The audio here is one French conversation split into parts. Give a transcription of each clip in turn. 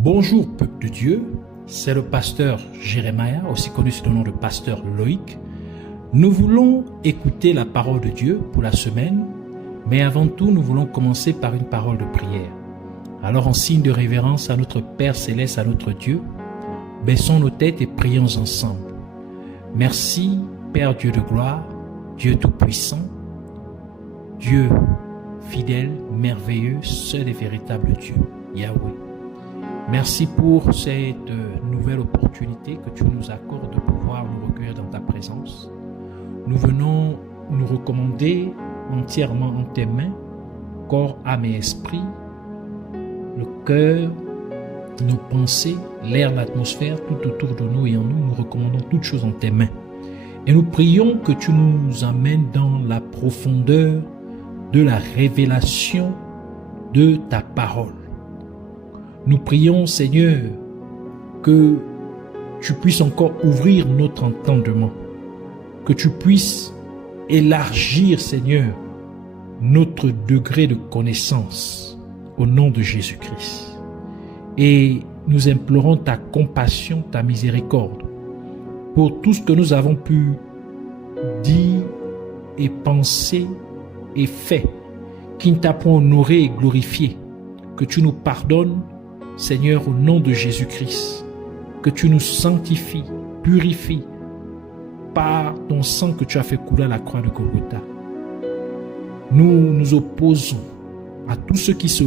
Bonjour peuple de Dieu, c'est le pasteur Jérémia, aussi connu sous le nom de pasteur Loïc. Nous voulons écouter la parole de Dieu pour la semaine, mais avant tout nous voulons commencer par une parole de prière. Alors en signe de révérence à notre Père Céleste, à notre Dieu, baissons nos têtes et prions ensemble. Merci Père Dieu de gloire, Dieu tout-puissant, Dieu fidèle, merveilleux, seul et véritable Dieu, Yahweh. Merci pour cette nouvelle opportunité que tu nous accordes de pouvoir nous recueillir dans ta présence. Nous venons nous recommander entièrement en tes mains, corps, âme et esprit, le cœur, nos pensées, l'air, l'atmosphère, tout autour de nous et en nous. Nous recommandons toutes choses en tes mains. Et nous prions que tu nous amènes dans la profondeur de la révélation de ta parole. Nous prions, Seigneur, que tu puisses encore ouvrir notre entendement, que tu puisses élargir, Seigneur, notre degré de connaissance au nom de Jésus-Christ. Et nous implorons ta compassion, ta miséricorde pour tout ce que nous avons pu dire et penser et fait, qui ne t'a point honoré et glorifié, que tu nous pardonnes, Seigneur, au nom de Jésus-Christ, que tu nous sanctifies, purifies par ton sang que tu as fait couler à la croix de Golgotha. Nous nous opposons à tous ceux qui se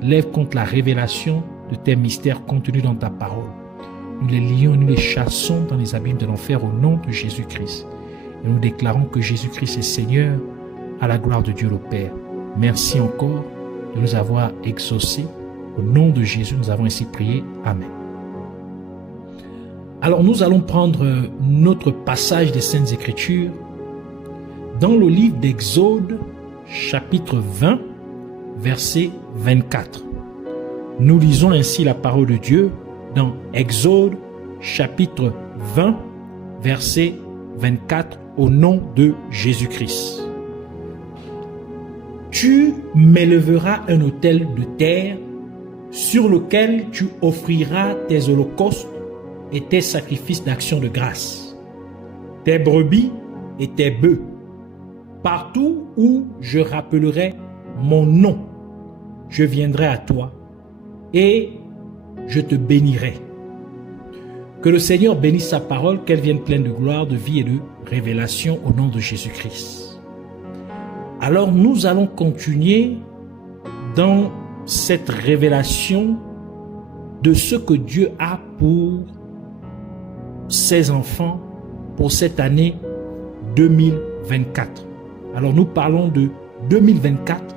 lèvent contre la révélation de tes mystères contenus dans ta parole. Nous les lions et nous les chassons dans les abîmes de l'enfer au nom de Jésus-Christ. Et nous déclarons que Jésus-Christ est Seigneur à la gloire de Dieu le Père. Merci encore de nous avoir exaucés. Au nom de Jésus, nous avons ainsi prié. Amen. Alors, nous allons prendre notre passage des Saintes Écritures dans le livre d'Exode, chapitre 20, verset 24. Nous lisons ainsi la parole de Dieu dans Exode, chapitre 20, verset 24, au nom de Jésus-Christ. Tu m'élèveras un autel de terre sur lequel tu offriras tes holocaustes et tes sacrifices d'action de grâce, tes brebis et tes bœufs, partout où je rappellerai mon nom, je viendrai à toi et je te bénirai. Que le Seigneur bénisse sa parole, qu'elle vienne pleine de gloire, de vie et de révélation au nom de Jésus-Christ. Alors nous allons continuer dans cette révélation de ce que Dieu a pour ses enfants pour cette année 2024. Alors nous parlons de 2024,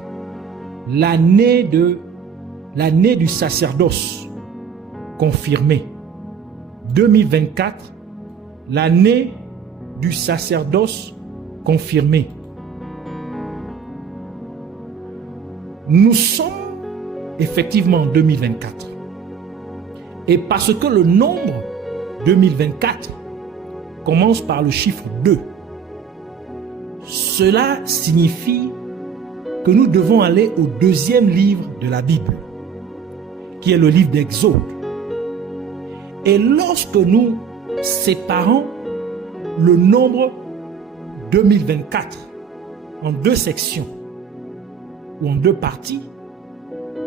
l'année du sacerdoce confirmé. 2024, l'année du sacerdoce confirmé. Nous sommes effectivement en 2024. Et parce que le nombre 2024 commence par le chiffre 2, cela signifie que nous devons aller au deuxième livre de la Bible, qui est le livre d'Exode. Et lorsque nous séparons le nombre 2024 en deux sections ou en deux parties,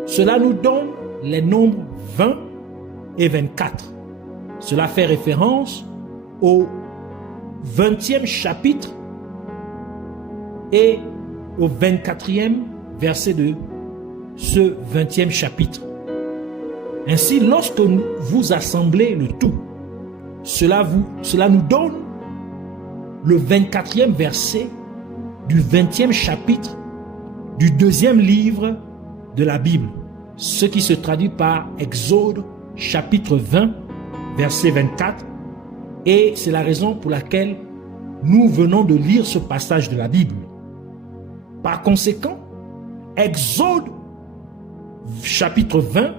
cela nous donne les nombres 20 et 24. Cela fait référence au 20e chapitre et au 24e verset de ce 20e chapitre. Ainsi, lorsque vous assemblez le tout, cela nous donne le 24e verset du 20e chapitre du deuxième livre de la Bible, ce qui se traduit par Exode chapitre 20 verset 24, et c'est la raison pour laquelle nous venons de lire ce passage de la Bible. Par conséquent, Exode chapitre 20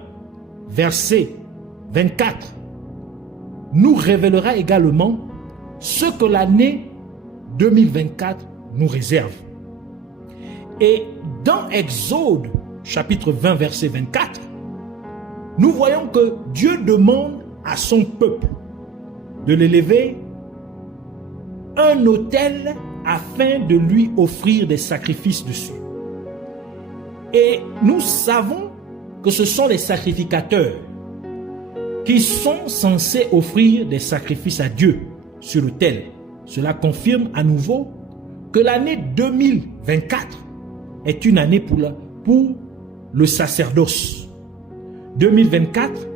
verset 24 nous révélera également ce que l'année 2024 nous réserve. Et dans Exode chapitre 20 verset 24, nous voyons que Dieu demande à son peuple de l'élever un autel afin de lui offrir des sacrifices dessus. Et nous savons que ce sont les sacrificateurs qui sont censés offrir des sacrifices à Dieu sur l'autel. Cela confirme à nouveau que l'année 2024 est une année pour le sacerdoce. 2024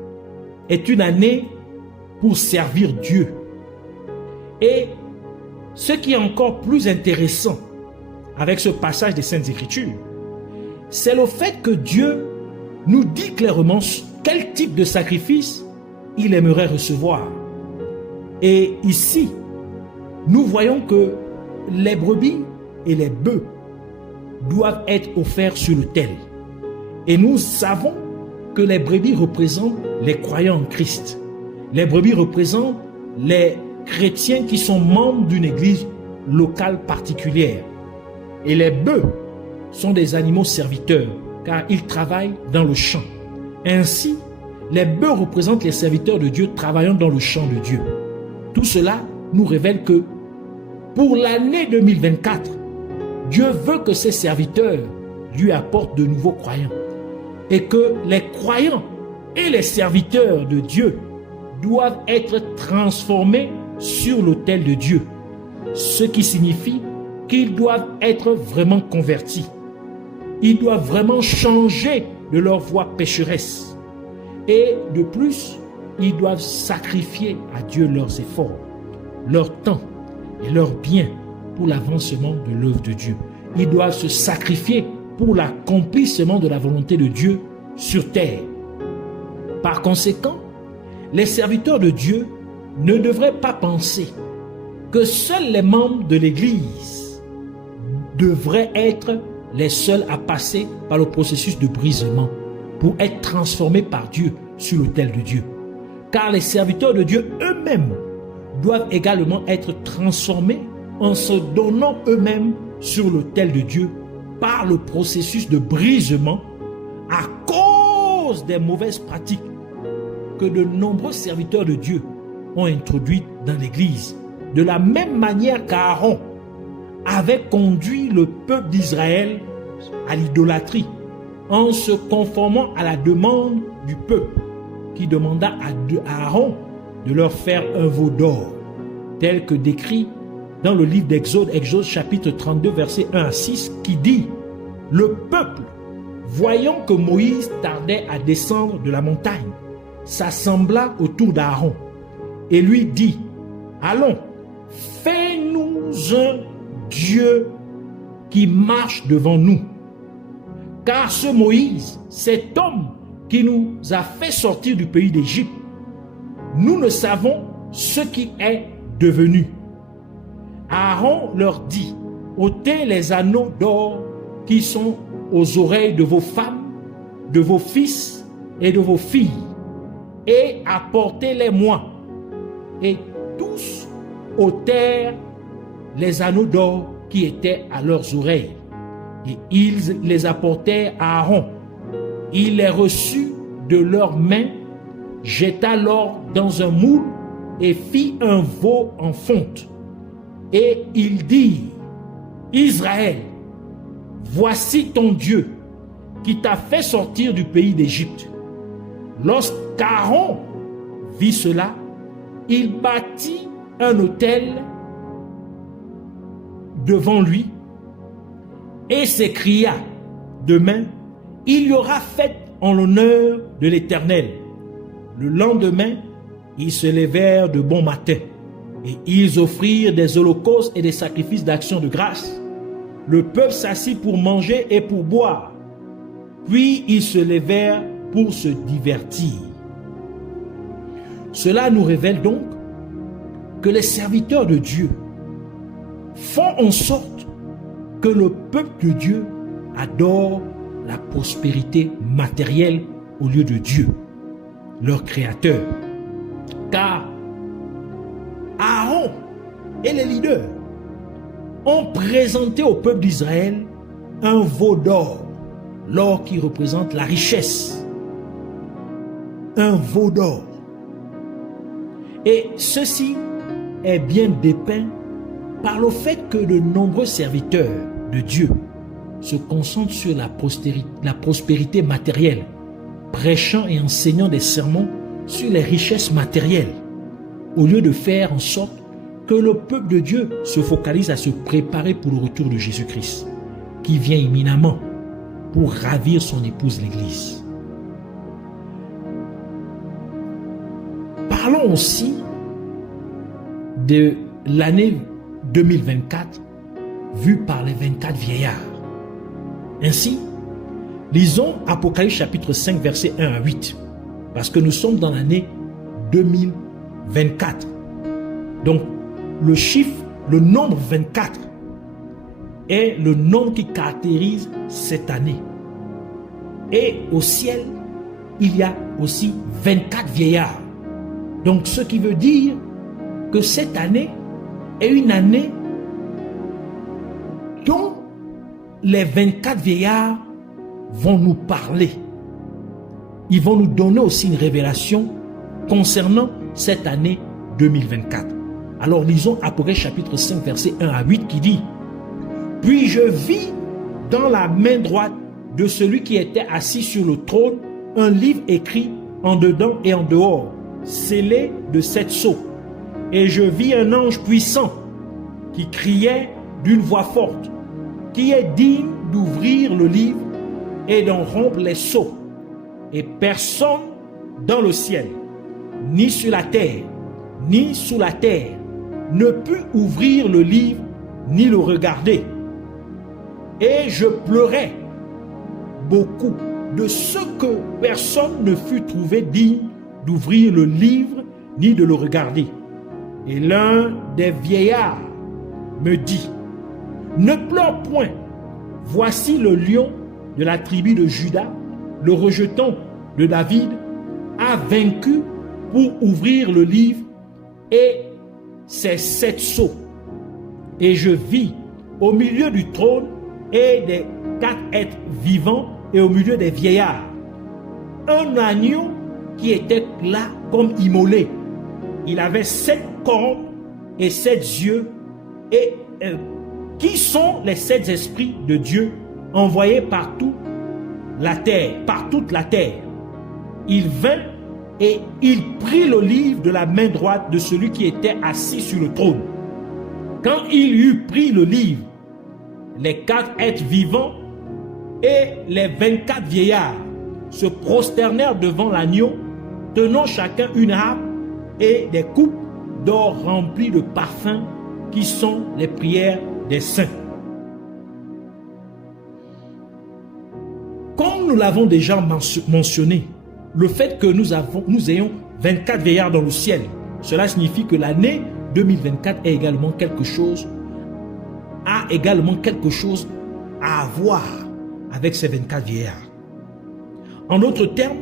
est une année pour servir Dieu. Et ce qui est encore plus intéressant avec ce passage des Saintes Écritures, c'est le fait que Dieu nous dit clairement quel type de sacrifice il aimerait recevoir. Et ici, nous voyons que les brebis et les bœufs doivent être offerts sur l'autel. Et nous savons que les brebis représentent les croyants en Christ. Les brebis représentent les chrétiens qui sont membres d'une église locale particulière. Et les bœufs sont des animaux serviteurs, car ils travaillent dans le champ. Ainsi, les bœufs représentent les serviteurs de Dieu travaillant dans le champ de Dieu. Tout cela nous révèle que pour l'année 2024, Dieu veut que ses serviteurs lui apportent de nouveaux croyants. Et que les croyants et les serviteurs de Dieu doivent être transformés sur l'autel de Dieu. Ce qui signifie qu'ils doivent être vraiment convertis. Ils doivent vraiment changer de leur voie pécheresse. Et de plus, ils doivent sacrifier à Dieu leurs efforts, leur temps et leurs biens pour l'avancement de l'œuvre de Dieu. Ils doivent se sacrifier pour l'accomplissement de la volonté de Dieu sur terre. Par conséquent, les serviteurs de Dieu ne devraient pas penser que seuls les membres de l'Église devraient être les seuls à passer par le processus de brisement pour être transformés par Dieu sur l'autel de Dieu. Car les serviteurs de Dieu eux-mêmes doivent également être transformés en se donnant eux-mêmes sur l'autel de Dieu par le processus de brisement à cause des mauvaises pratiques que de nombreux serviteurs de Dieu ont introduites dans l'Église. De la même manière qu'Aaron avait conduit le peuple d'Israël à l'idolâtrie en se conformant à la demande du peuple qui demanda à Aaron de leur faire un veau d'or, tel que décrit dans le livre d'Exode, Exode chapitre 32, versets 1 à 6, qui dit « Le peuple, voyant que Moïse tardait à descendre de la montagne, s'assembla autour d'Aaron et lui dit « Allons, fais-nous un Dieu qui marche devant nous. Car ce Moïse, cet homme qui nous a fait sortir du pays d'Égypte, nous ne savons ce qui est devenu. » Aaron leur dit, ôtez les anneaux d'or qui sont aux oreilles de vos femmes, de vos fils et de vos filles, et apportez-les-moi. Et tous ôtèrent les anneaux d'or qui étaient à leurs oreilles, et ils les apportèrent à Aaron. Il les reçut de leurs mains, jeta l'or dans un moule et fit un veau en fonte. Et il dit, Israël, voici ton Dieu qui t'a fait sortir du pays d'Égypte. Lorsqu'Aaron vit cela, il bâtit un autel devant lui et s'écria, demain, il y aura fête en l'honneur de l'Éternel. Le lendemain, ils se levèrent de bon matin et ils offrirent des holocaustes et des sacrifices d'action de grâce. Le peuple s'assit pour manger et pour boire. Puis ils se levèrent pour se divertir. Cela nous révèle donc que les serviteurs de Dieu font en sorte que le peuple de Dieu adore la prospérité matérielle au lieu de Dieu, leur créateur. Car Aaron et les leaders ont présenté au peuple d'Israël un veau d'or, l'or qui représente la richesse. un veau d'or. Et ceci est bien dépeint par le fait que de nombreux serviteurs de Dieu se concentrent sur la prospérité matérielle, prêchant et enseignant des sermons sur les richesses matérielles, au lieu de faire en sorte que le peuple de Dieu se focalise à se préparer pour le retour de Jésus-Christ, qui vient imminemment pour ravir son épouse l'Église. Parlons aussi de l'année 2024 vue par les 24 vieillards. Ainsi, lisons Apocalypse chapitre 5 versets 1 à 8, parce que nous sommes dans l'année 2024. Donc, le chiffre, le nombre 24 est le nombre qui caractérise cette année. Et au ciel, il y a aussi 24 vieillards. Donc, ce qui veut dire que cette année est une année dont les 24 vieillards vont nous parler. Ils vont nous donner aussi une révélation concernant cette année 2024. Alors lisons Apocalypse chapitre 5 verset 1 à 8 qui dit: Puis je vis dans la main droite de celui qui était assis sur le trône un livre écrit en dedans et en dehors, scellé de 7 sceaux. Et je vis un ange puissant qui criait d'une voix forte: Qui est digne d'ouvrir le livre et d'en rompre les sceaux? Et personne dans le ciel, ni sur la terre, ni sous la terre, ne put ouvrir le livre, ni le regarder. Et je pleurais beaucoup de ce que personne ne fut trouvé digne d'ouvrir le livre, ni de le regarder. Et l'un des vieillards me dit: Ne pleure point, voici le lion de la tribu de Juda, le rejeton de David, a vaincu pour ouvrir le livre et ses 7 sceaux. Et je vis au milieu du trône et des 4 êtres vivants et au milieu des vieillards un agneau qui était là comme immolé. Il avait 7 cornes et 7 yeux, et qui sont les 7 esprits de Dieu envoyés par toute la terre. Il vint et il prit le livre de la main droite de celui qui était assis sur le trône. Quand il eut pris le livre, les 4 êtres vivants et les 24 vieillards se prosternèrent devant l'agneau, tenant chacun une harpe et des coupes d'or remplies de parfums qui sont les prières des saints. Comme nous l'avons déjà mentionné, le fait que nous ayons 24 vieillards dans le ciel, cela signifie que l'année 2024 a également quelque chose à avoir avec ces 24 vieillards. En d'autres termes,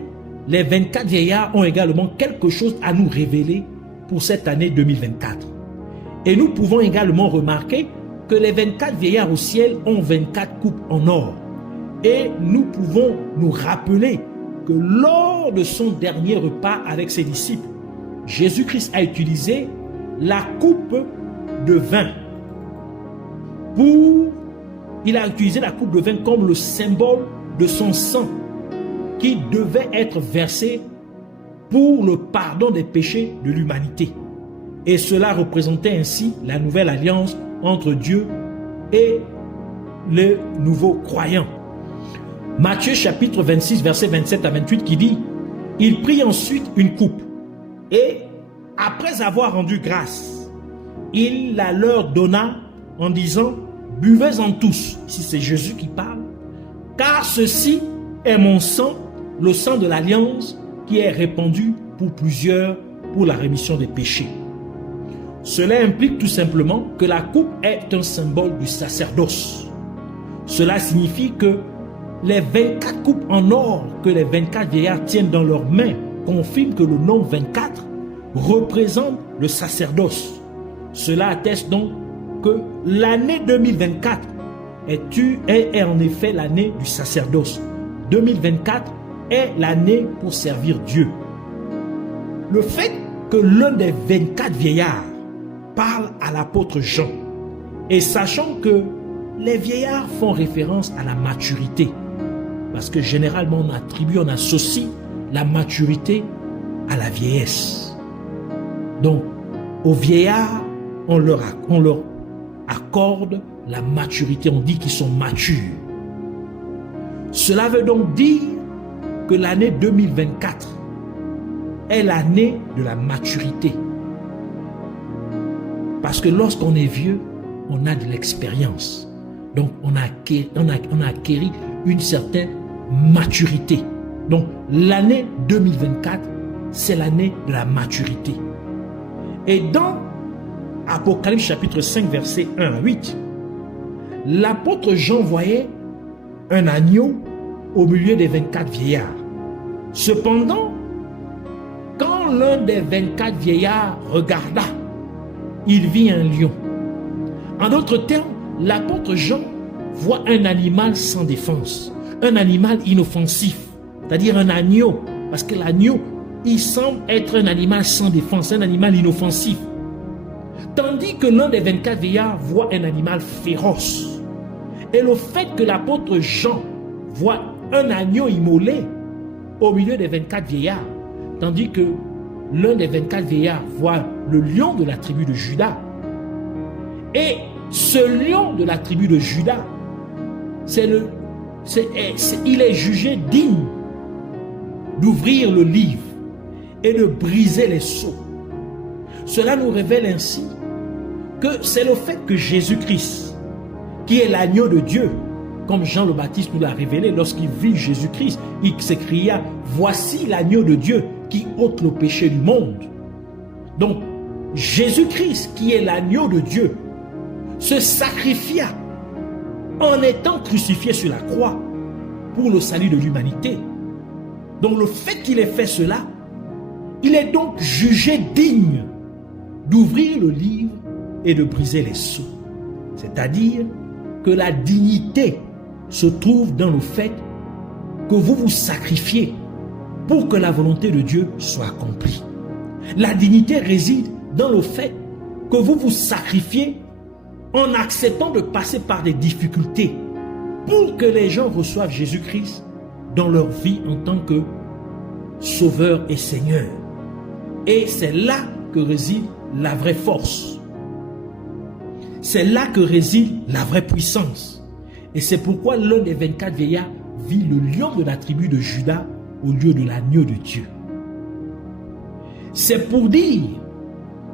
les 24 vieillards ont également quelque chose à nous révéler pour cette année 2024. Et nous pouvons également remarquer que les 24 vieillards au ciel ont 24 coupes en or. Et nous pouvons nous rappeler que lors de son dernier repas avec ses disciples, Jésus-Christ a utilisé la coupe de vin. Il a utilisé la coupe de vin comme le symbole de son sang qui devait être versé pour le pardon des péchés de l'humanité. Et cela représentait ainsi la nouvelle alliance entre Dieu et les nouveaux croyants. Matthieu chapitre 26 verset 27 à 28 qui dit: Il prit ensuite une coupe et après avoir rendu grâce, il la leur donna en disant: Buvez-en tous. Ici c'est Jésus qui parle, car ceci est mon sang, le sang de l'alliance qui est répandu pour plusieurs pour la rémission des péchés. Cela implique tout simplement que la coupe est un symbole du sacerdoce. Cela signifie que les 24 coupes en or que les 24 vieillards tiennent dans leurs mains confirment que le nombre 24 représente le sacerdoce. Cela atteste donc que l'année 2024 est en effet l'année du sacerdoce. 2024 est l'année pour servir Dieu. le fait que l'un des 24 vieillards parle à l'apôtre Jean, et sachant que les vieillards font référence à la maturité, parce que généralement on associe la maturité à la vieillesse. Donc, aux vieillards, on leur accorde la maturité, on dit qu'ils sont matures. Cela veut donc dire que l'année 2024 est l'année de la maturité. Parce que lorsqu'on est vieux, on a de l'expérience. Donc, on a acquis une certaine maturité. Donc, l'année 2024, c'est l'année de la maturité. Et dans Apocalypse chapitre 5, verset 1 à 8, l'apôtre Jean voyait un agneau au milieu des 24 vieillards. Cependant, quand l'un des 24 vieillards regarda, il vit un lion. En d'autres termes, l'apôtre Jean voit un animal sans défense, un animal inoffensif, c'est-à-dire un agneau, parce que l'agneau, il semble être un animal sans défense, un animal inoffensif. Tandis que l'un des 24 vieillards voit un animal féroce. Et le fait que l'apôtre Jean voit un agneau immolé au milieu des 24 vieillards, tandis que l'un des 24 vieillards voit le lion de la tribu de Juda. Et ce lion de la tribu de Juda, il est jugé digne d'ouvrir le livre et de briser les sceaux. Cela nous révèle ainsi que c'est le fait que Jésus-Christ, qui est l'agneau de Dieu, comme Jean le Baptiste nous l'a révélé lorsqu'il vit Jésus-Christ, il s'écria « Voici l'agneau de Dieu qui ôte le péché du monde ». Donc, Jésus-Christ, qui est l'agneau de Dieu, se sacrifia en étant crucifié sur la croix pour le salut de l'humanité. Donc, le fait qu'il ait fait cela, il est donc jugé digne d'ouvrir le livre et de briser les sceaux. C'est-à-dire que la dignité se trouve dans le fait que vous vous sacrifiez pour que la volonté de Dieu soit accomplie. La dignité réside dans le fait que vous vous sacrifiez en acceptant de passer par des difficultés pour que les gens reçoivent Jésus-Christ dans leur vie en tant que Sauveur et Seigneur. Et c'est là que réside la vraie force. C'est là que réside la vraie puissance. Et c'est pourquoi l'un des 24 vieillards vit le lion de la tribu de Juda au lieu de l'agneau de Dieu. C'est pour dire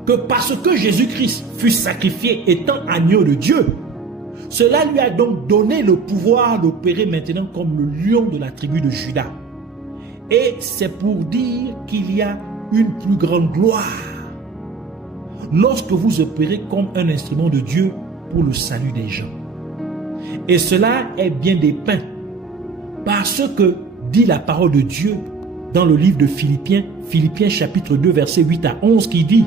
que parce que Jésus-Christ fut sacrifié étant agneau de Dieu, cela lui a donc donné le pouvoir d'opérer maintenant comme le lion de la tribu de Juda. Et c'est pour dire qu'il y a une plus grande gloire lorsque vous opérez comme un instrument de Dieu pour le salut des gens. Et cela est bien dépeint par ce que dit la parole de Dieu dans le livre de Philippiens, Philippiens chapitre 2 versets 8 à 11 qui dit,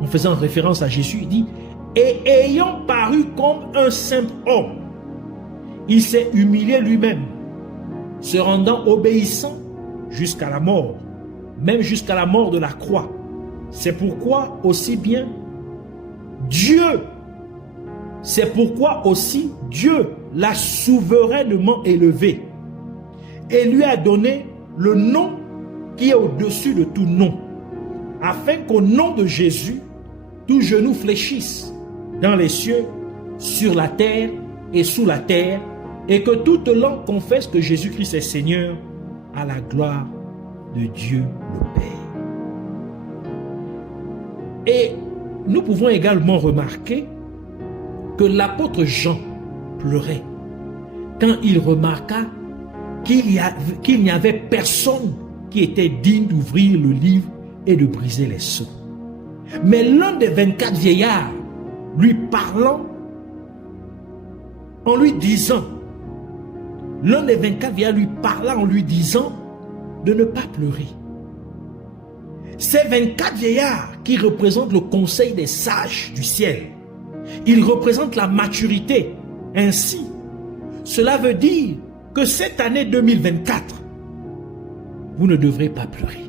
en faisant référence à Jésus, il dit « Et ayant paru comme un simple homme, il s'est humilié lui-même, se rendant obéissant jusqu'à la mort, même jusqu'à la mort de la croix. C'est pourquoi aussi Dieu l'a souverainement élevé et lui a donné le nom qui est au-dessus de tout nom, afin qu'au nom de Jésus, tout genou fléchisse dans les cieux, sur la terre et sous la terre, et que toute langue confesse que Jésus-Christ est Seigneur, à la gloire de Dieu le Père. » Et nous pouvons également remarquer que l'apôtre Jean pleurait quand il remarqua qu'il n'y avait personne qui était digne d'ouvrir le livre et de briser les sceaux. Mais l'un des 24 vieillards lui parlant, en lui disant, l'un des 24 vieillards lui parla en lui disant de ne pas pleurer. Ces 24 vieillards qui représentent le conseil des sages du ciel, ils représentent la maturité. Ainsi, cela veut dire que cette année 2024, vous ne devrez pas pleurer.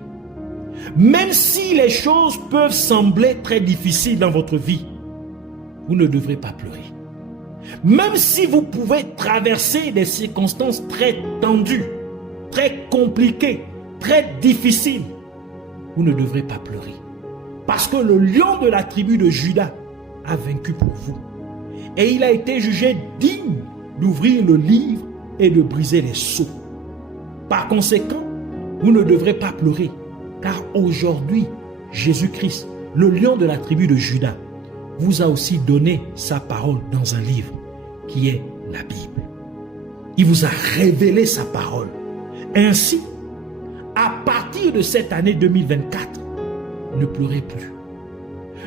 Même si les choses peuvent sembler très difficiles dans votre vie, vous ne devrez pas pleurer. Même si vous pouvez traverser des circonstances très tendues, très compliquées, très difficiles, vous ne devrez pas pleurer. Parce que le lion de la tribu de Juda a vaincu pour vous. Et il a été jugé digne d'ouvrir le livre et de briser les sceaux. Par conséquent, vous ne devrez pas pleurer, car aujourd'hui, Jésus-Christ, le lion de la tribu de Juda, vous a aussi donné sa parole dans un livre qui est la Bible. Il vous a révélé sa parole. Ainsi, à partir de cette année 2024, ne pleurez plus,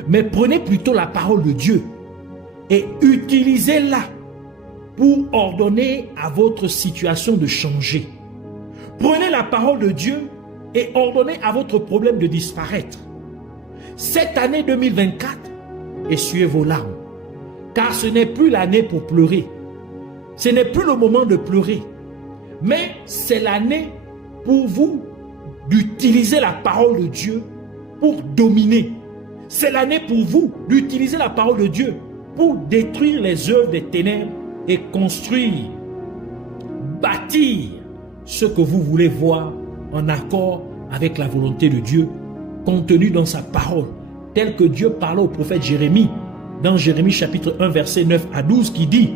mais prenez plutôt la parole de Dieu et utilisez-la pour ordonner à votre situation de changer. Prenez la parole de Dieu et ordonnez à votre problème de disparaître. Cette année 2024, essuyez vos larmes, car ce n'est plus l'année pour pleurer. Ce n'est plus le moment de pleurer, mais c'est l'année pour vous d'utiliser la parole de Dieu pour dominer. C'est l'année pour vous d'utiliser la parole de Dieu pour détruire les œuvres des ténèbres et construire, bâtir ce que vous voulez voir en accord avec la volonté de Dieu contenue dans sa parole, tel que Dieu parlait au prophète Jérémie, dans Jérémie chapitre 1 verset 9 à 12 qui dit: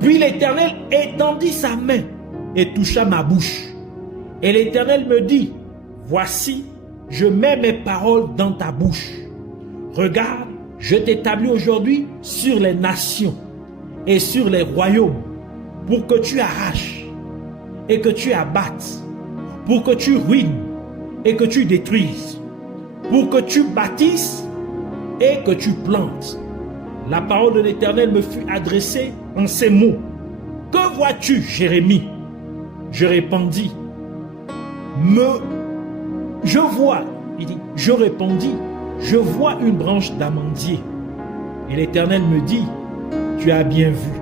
Puis l'Éternel étendit sa main et toucha ma bouche. Et l'Éternel me dit: Voici, je mets mes paroles dans ta bouche. Regarde, je t'établis aujourd'hui sur les nations et sur les royaumes pour que tu arraches et que tu abattes, pour que tu ruines et que tu détruises, pour que tu bâtisses et que tu plantes. La parole de l'Éternel me fut adressée en ces mots. Que vois-tu, Jérémie? Je répondis, je vois, il dit, je répondis, je vois une branche d'amandier. Et l'Éternel me dit, tu as bien vu,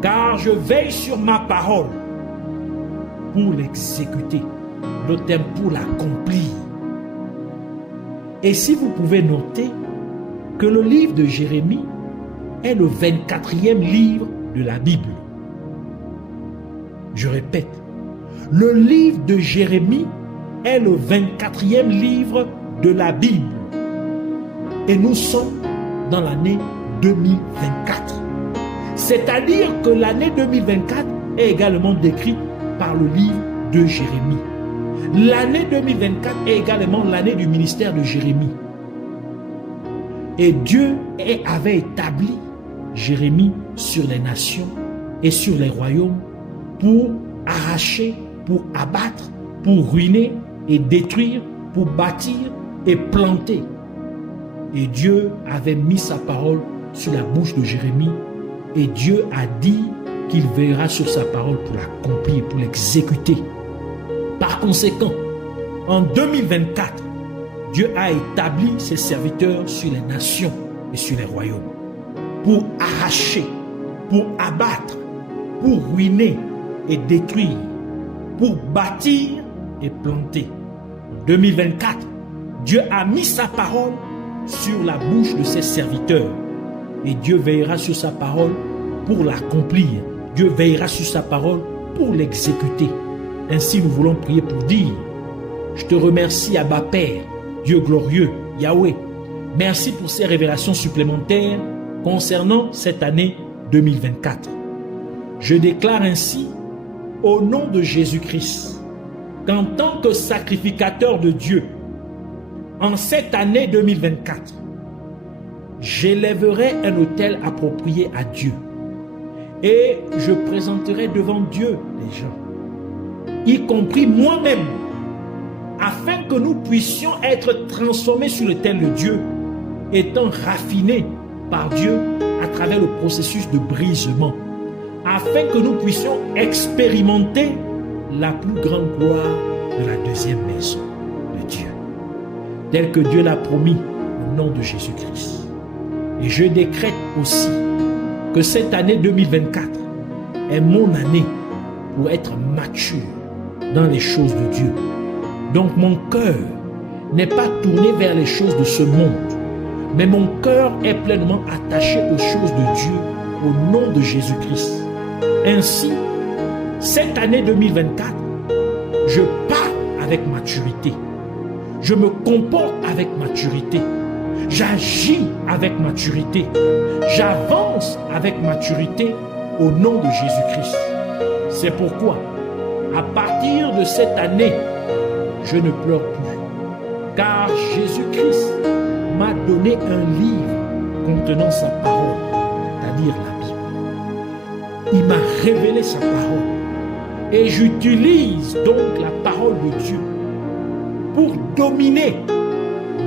car je veille sur ma parole pour l'exécuter, le terme pour l'accomplir. Et si vous pouvez noter que le livre de Jérémie est le 24e livre de la Bible. Je répète, le livre de Jérémie est le 24e livre de la Bible. Et nous sommes dans l'année 2024. C'est-à-dire que l'année 2024 est également décrite par le livre de Jérémie. L'année 2024 est également l'année du ministère de Jérémie. Et Dieu avait établi Jérémie sur les nations et sur les royaumes pour arracher, pour abattre, pour ruiner et détruire, pour bâtir et planter. Et Dieu avait mis sa parole sur la bouche de Jérémie et Dieu a dit qu'il veillera sur sa parole pour l'accomplir, pour l'exécuter. Par conséquent, en 2024, Dieu a établi ses serviteurs sur les nations et sur les royaumes pour arracher, pour abattre, pour ruiner et détruire, pour bâtir et planter. En 2024, Dieu a mis sa parole sur la bouche de ses serviteurs et Dieu veillera sur sa parole pour l'accomplir. Dieu veillera sur sa parole pour l'exécuter. Ainsi, nous voulons prier pour dire: je te remercie, Abba Père, Dieu glorieux, Yahweh. Merci pour ces révélations supplémentaires concernant cette année 2024. Je déclare ainsi, au nom de Jésus-Christ, qu'en tant que sacrificateur de Dieu, en cette année 2024, j'élèverai un autel approprié à Dieu et je présenterai devant Dieu les gens, y compris moi-même, afin que nous puissions être transformés sur l'autel de Dieu, étant raffinés par Dieu à travers le processus de brisement, afin que nous puissions expérimenter la plus grande gloire de la deuxième maison de Dieu, tel que Dieu l'a promis au nom de Jésus-Christ. Et je décrète aussi que cette année 2024 est mon année pour être mature dans les choses de Dieu. Donc mon cœur n'est pas tourné vers les choses de ce monde, mais mon cœur est pleinement attaché aux choses de Dieu au nom de Jésus-Christ. Ainsi, cette année 2024, je parle avec maturité. Je me comporte avec maturité. J'agis avec maturité. J'avance avec maturité au nom de Jésus-Christ. C'est pourquoi, à partir de cette année, je ne pleure plus. Car Jésus-Christ m'a donné un livre contenant sa parole, c'est-à-dire la Bible. Il m'a révélé sa parole. Et j'utilise donc la parole de Dieu pour dominer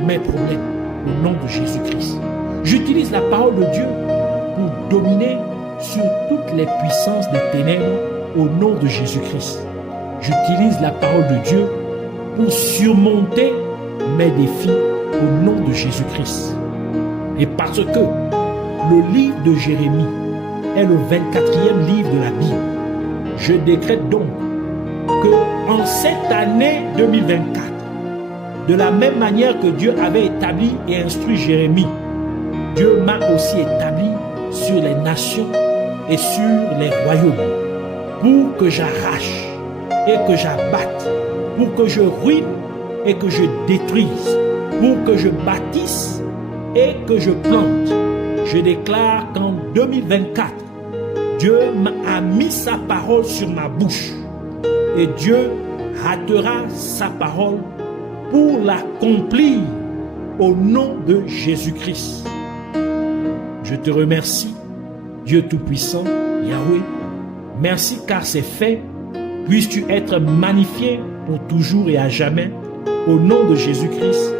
mes problèmes au nom de Jésus-Christ. J'utilise la parole de Dieu pour dominer sur toutes les puissances des ténèbres au nom de Jésus-Christ. J'utilise la parole de Dieu pour surmonter mes défis au nom de Jésus-Christ. Et parce que le livre de Jérémie est le 24e livre de la Bible, je décrète donc que en cette année 2024, de la même manière que Dieu avait établi et instruit Jérémie, Dieu m'a aussi établi sur les nations et sur les royaumes pour que j'arrache et que j'abatte, pour que je ruine et que je détruise, pour que je bâtisse et que je plante. Je déclare qu'en 2024, Dieu a mis sa parole sur ma bouche et Dieu hâtera sa parole pour l'accomplir au nom de Jésus-Christ. Je te remercie, Dieu Tout-Puissant, Yahweh. Merci car c'est fait. Puisses-tu être magnifié pour toujours et à jamais. Au nom de Jésus-Christ.